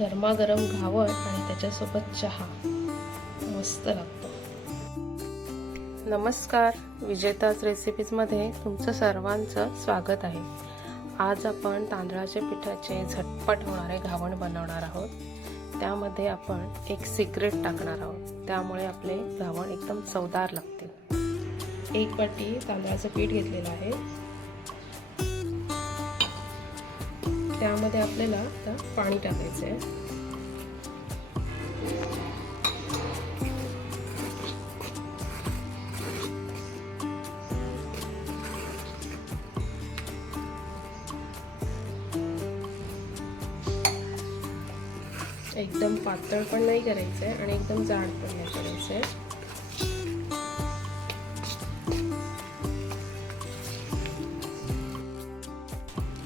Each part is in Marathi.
गरमागरम घावण आणि त्याच्यासोबत चहा. मस्त लागतो. नमस्कार. विजेताज रेसिपीजमध्ये तुमचं सर्वांचं स्वागत आहे. आज आपण तांदळाच्या पिठाचे झटपट होणारे घावण बनवणार आहोत. त्यामध्ये आपण एक सिक्रेट टाकणार आहोत. त्यामुळे आपले घावण एकदम चवदार लागतील. एक वाटी तांदळाचं पीठ घेतलेलं आहे. त्यामध्ये आपल्याला आता पाणी टाकायचं आहे एकदम पातळ पण नाही करायचं आहे आणि एकदम जाड पण नाही करायचं आहे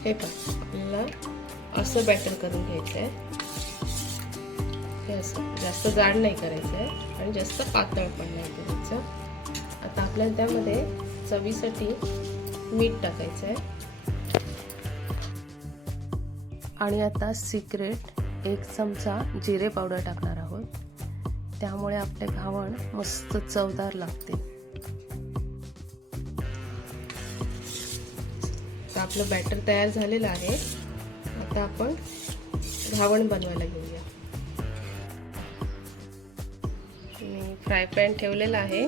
हे पण आपल्याला असं बॅटर करून घ्यायचं आहे हे असं जास्त जाड नाही करायचं आहे आणि जास्त पातळ पण नाही करायचं. आता आपल्याला त्यामध्ये चवीसाठी मीठ टाकायचं आहे आणि आता सिक्रेट एक चमचा जिरे पावडर टाकणार आहोत. त्यामुळे आपले घावण मस्त चवदार लागते आता आपलं बॅटर तयार झालेलं आहे. आता आपण घावण बनवायला घेऊया. मी फ्राय पॅन ठेवलेला आहे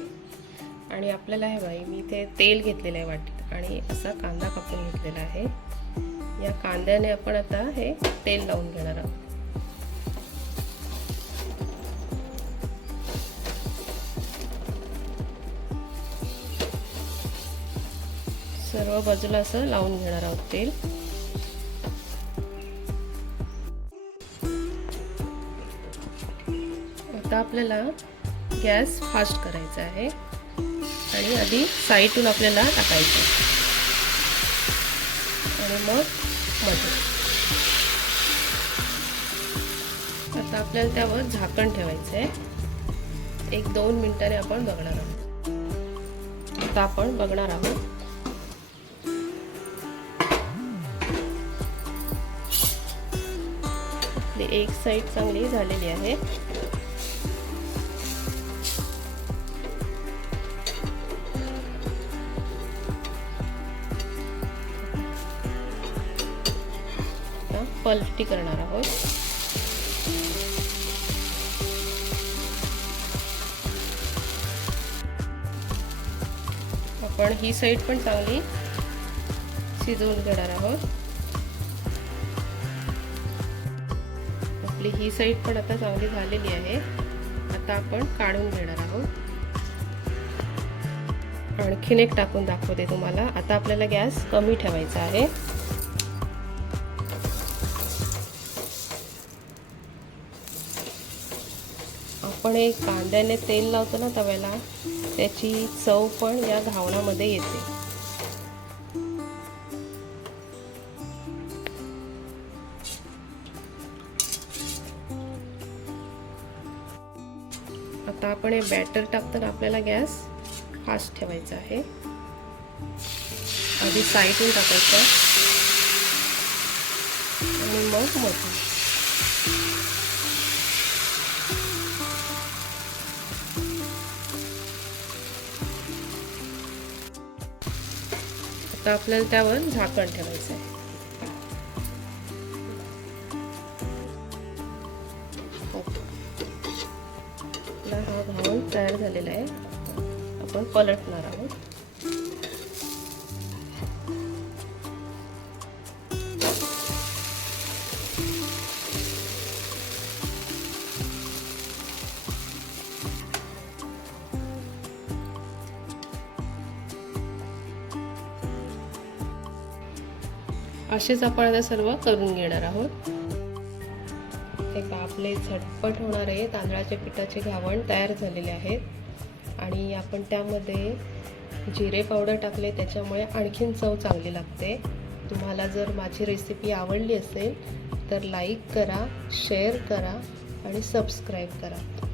आणि आपल्याला हे बाई मी ते तेल घेतलेलं आहे वाटीत आणि असा कांदा कापून घेतलेला आहे. या कांद्याने आपण आता हे तेल लावून घेणार आहोत. सर्व बाजूला असं लावून घेणार आहोत तेल. आता आपल्याला गॅस फास्ट करायचा आहे. आणि आधी साईडून आपल्याला टाकायचं आणि मग मध्ये आता आपल्याला त्यावर झाकण ठेवायचं आहे. एक दोन मिनिटाने आपण बघणार आहोत. आता आपण बघणार आहोत. एक साईड चांगली झालेली आहे. पलटी करणार आहोत. आपण ही साईड पण चांगली शिजवून घेणार आहोत. आपली ही साईड पण आता चांगली झालेली आहे. आता आपण काढून घेणार आहोत. आणखीन एक टाकून दाखवते तुम्हाला. आता आपल्याला गॅस कमी ठेवायचा आहे. आपण एक कांद्याने तेल लावतो ना तव्याला त्याची चव पण या घावणामध्ये येते. आता आपण हे बॅटर टाकताना आपल्याला गॅस फास्ट ठेवायचा आहे. आधी साईडून टाकायचं. आणि मग मोठं. आता आपल्याला त्यावर झाकण ठेवायचं आहे हा भाव तयार झालेला आहे. आपण पलटणार आहोत. असेच आपण आता सर्व करून घेणार आहोत. हे आपले झटपट होणारे तांदळाच्या पिठाचे घावण तयार झालेले आहेत. आणि आपण त्यामध्ये जिरे पावडर टाकले त्याच्यामुळे आणखीन चव चांगली लागते. तुम्हाला जर माझी रेसिपी आवडली असेल तर लाईक करा शेअर करा आणि सबस्क्राईब करा.